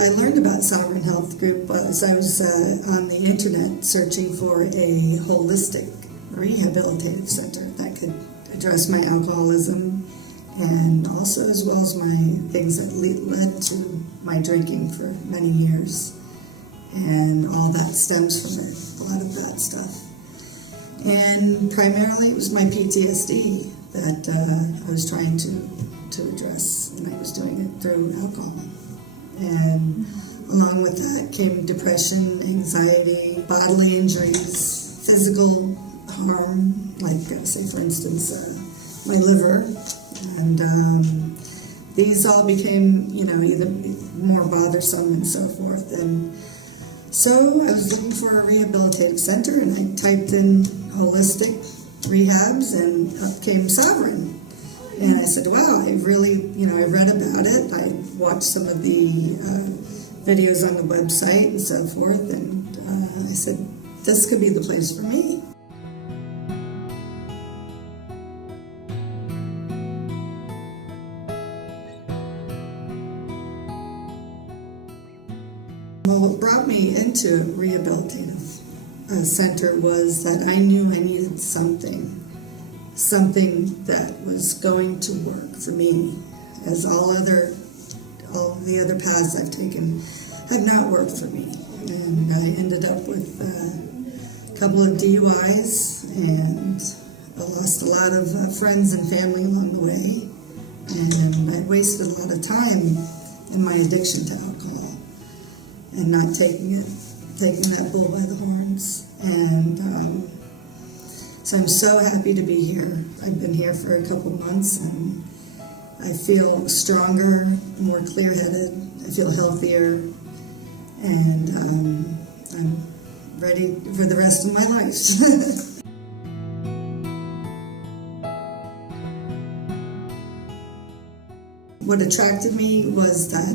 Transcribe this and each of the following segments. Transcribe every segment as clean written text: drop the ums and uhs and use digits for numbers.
I learned about Sovereign Health Group as I was on the internet searching for a holistic rehabilitative center that could address my alcoholism and also as well as my things that led to my drinking for many years. And all that stems from it, a lot of that stuff. And primarily it was my PTSD that I was trying to address, and I was doing it through alcohol. And along with that came depression, anxiety, bodily injuries, physical harm, like say for instance my liver, and these all became either more bothersome and so forth. And so I was looking for a rehabilitative center, and I typed in holistic rehabs, and up came Sovereign. And I said, wow, I really, I read about it. I watched some of the videos on the website and so forth, and I said, this could be the place for me. Well, what brought me into a rehabilitative center was that I knew I needed something that was going to work for me, as all the other paths I've taken have not worked for me. And I ended up with a couple of DUIs, and I lost a lot of friends and family along the way, and I wasted a lot of time in my addiction to alcohol and not taking that bull by the horns. And so I'm so happy to be here. I've been here for a couple months, and I feel stronger, more clear-headed. I feel healthier, and I'm ready for the rest of my life. What attracted me was that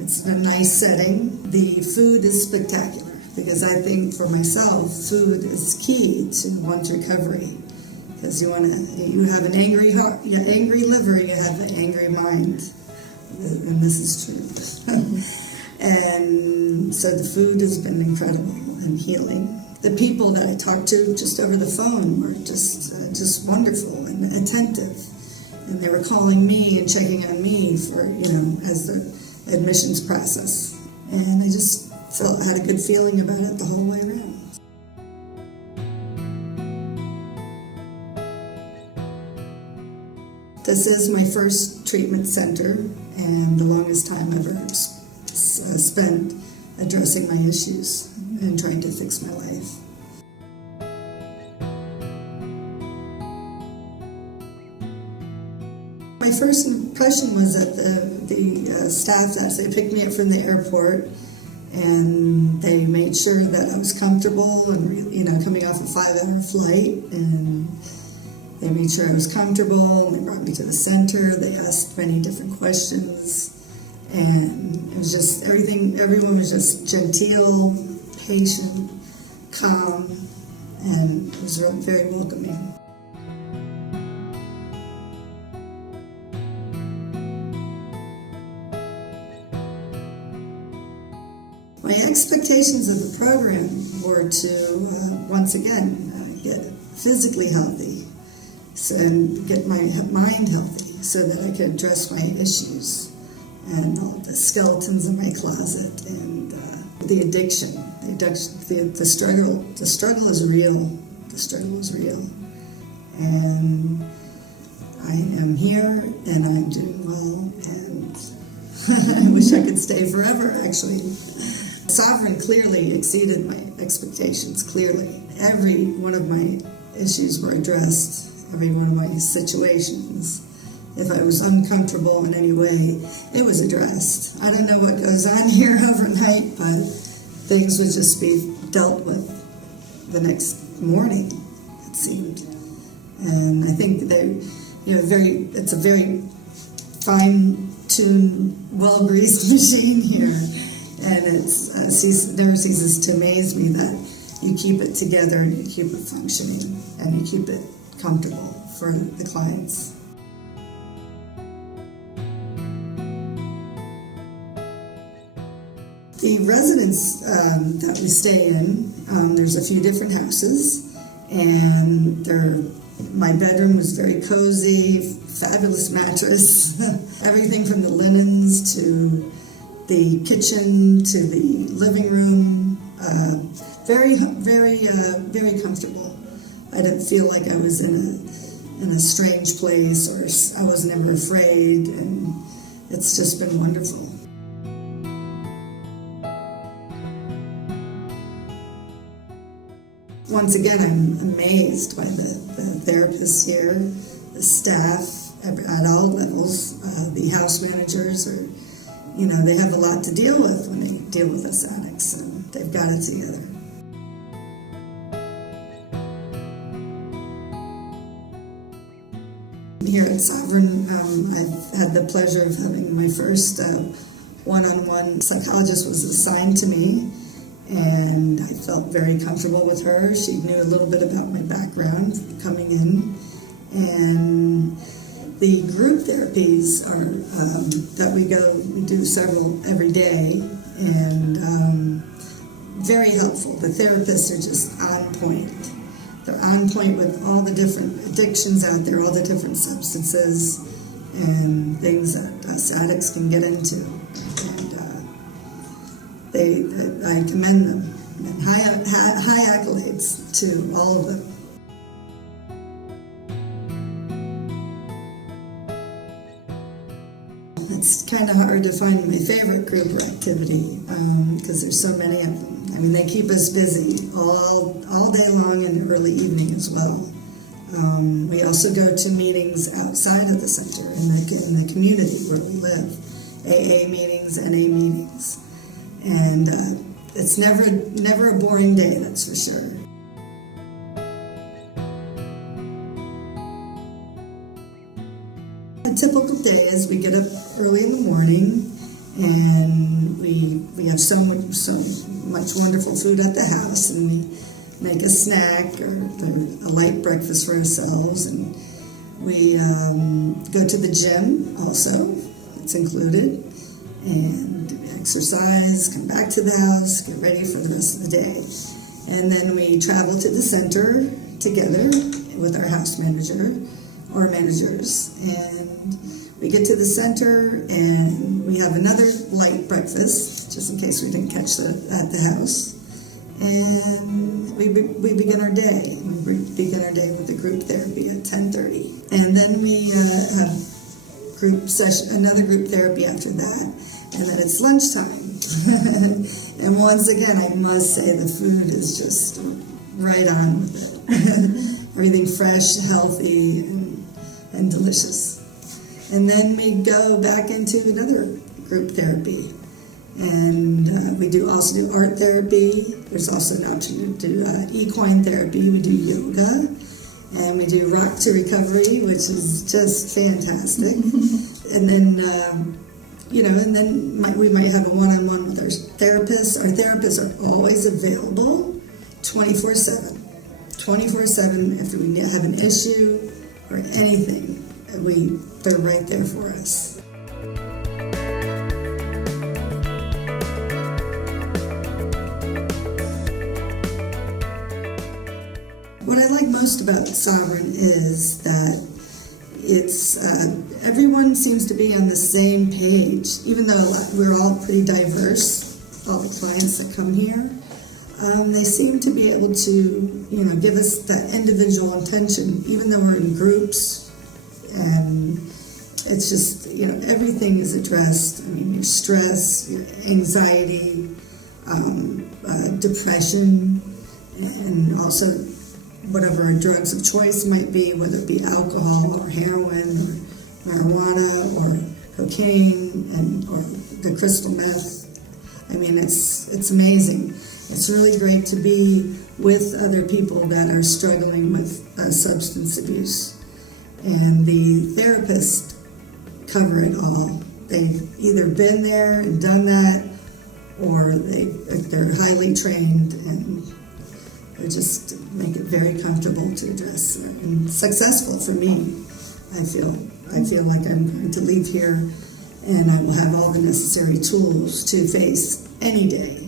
it's a nice setting. The food is spectacular, because I think for myself, food is key to one's recovery. Because you have an angry heart, angry liver, you have an angry mind, and this is true. And so the food has been incredible and healing. The people that I talked to just over the phone were just wonderful and attentive. And they were calling me and checking on me for, as the admissions process. And I just had a good feeling about it the whole way around. This is my first treatment center, and the longest time I've ever spent addressing my issues and trying to fix my life. My first impression was that the staff that picked me up from the airport, and they made sure that I was comfortable and coming off a 5-hour flight, and they made sure I was comfortable, and they brought me to the center. They asked many different questions, and it was just everyone was just genteel, patient, calm, and it was very welcoming. My expectations of the program were to, once again, get physically healthy and get my mind healthy so that I could address my issues and all the skeletons in my closet and the addiction. The struggle is real. The struggle is real. And I am here, and I'm doing well, and I wish I could stay forever, actually. Sovereign clearly exceeded my expectations, clearly. Every one of my issues were addressed, every one of my situations. If I was uncomfortable in any way, it was addressed. I don't know what goes on here overnight, but things would just be dealt with the next morning, it seemed. And I think it's a very fine-tuned, well-greased machine here. And it never ceases to amaze me that you keep it together and you keep it functioning and you keep it comfortable for the clients. The residence that we stay in, there's a few different houses, and my bedroom was very cozy, fabulous mattress, everything from the linens to the kitchen to the living room, very comfortable. I didn't feel like I was in a strange place, or I was never afraid, and it's just been wonderful. Once again, I'm amazed by the therapists here, the staff at all levels, the house managers, they have a lot to deal with when they deal with us addicts, and they've got it together. Here at Sovereign, I've had the pleasure of having my first one-on-one psychologist was assigned to me, and I felt very comfortable with her. She knew a little bit about my background coming in, and the group therapies are that we do several every day, and very helpful. The therapists are just on point. They're on point with all the different addictions out there, all the different substances and things that us addicts can get into. And I commend them, and high accolades to all of them. It's kind of hard to find my favorite group or activity because there's so many of them. I mean, they keep us busy all day long and early evening as well. We also go to meetings outside of the center in the community where we live, AA meetings, NA meetings, and it's never a boring day, that's for sure. A typical day is we get up early in the morning, and we have so much wonderful food at the house, and we make a snack or a light breakfast for ourselves, and we go to the gym also, it's included, and exercise, come back to the house, get ready for the rest of the day. And then we travel to the center together with our house manager or managers, and we get to the center and we have another light breakfast, just in case we didn't catch that at the house. And we begin our day. We begin our day with the group therapy at 10:30. And then we have another group therapy after that. And then it's lunchtime. And once again, I must say the food is just right on with it. Everything fresh, healthy, and delicious. And then we go back into another group therapy. And we also do art therapy. There's also an option to do equine therapy. We do yoga. And we do rock to recovery, which is just fantastic. And then, we might have a one-on-one with our therapists. Our therapists are always available 24/7. 24/7 if we have an issue or anything. They're right there for us. What I like most about Sovereign is that it's everyone seems to be on the same page, even though we're all pretty diverse, all the clients that come here. They seem to be able to, give us that individual attention, even though we're in groups. And it's just, everything is addressed. I mean, your stress, your anxiety, depression, and also whatever drugs of choice might be, whether it be alcohol or heroin or marijuana or cocaine or the crystal meth. I mean, it's amazing. It's really great to be with other people that are struggling with substance abuse. And the therapists cover it all. They've either been there and done that, or they're highly trained, and they just make it very comfortable to address and successful for me. I feel like I'm going to leave here and I will have all the necessary tools to face any day,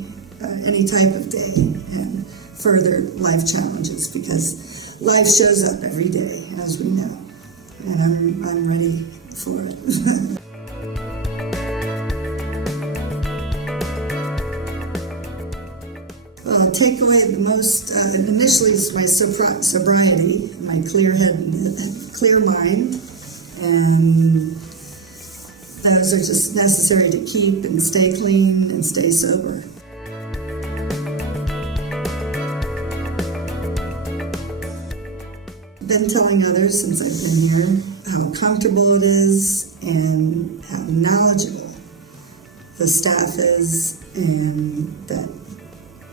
any type of day, and further life challenges, because life shows up every day, as we know, and I'm ready for it. Take away the most, initially is my sobriety, my clear head, clear mind, and those are just necessary to keep and stay clean and stay sober. I've been telling others since I've been here how comfortable it is and how knowledgeable the staff is, and that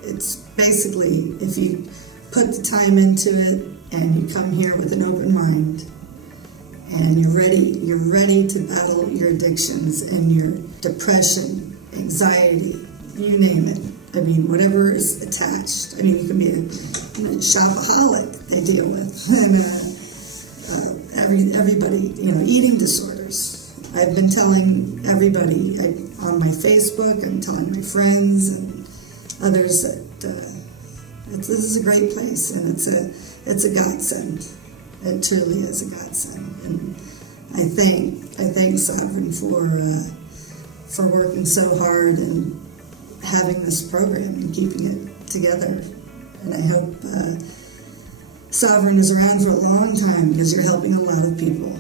it's basically, if you put the time into it and you come here with an open mind and you're ready to battle your addictions and your depression, anxiety, you name it. I mean, whatever is attached. I mean, you can be a shopaholic they deal with, and everybody, eating disorders. I've been telling everybody on my Facebook, I'm telling my friends and others that this is a great place, and it's a godsend. It truly is a godsend, and I thank Sovereign for working so hard and having this program and keeping it together. And I hope Sovereign is around for a long time, because you're helping a lot of people.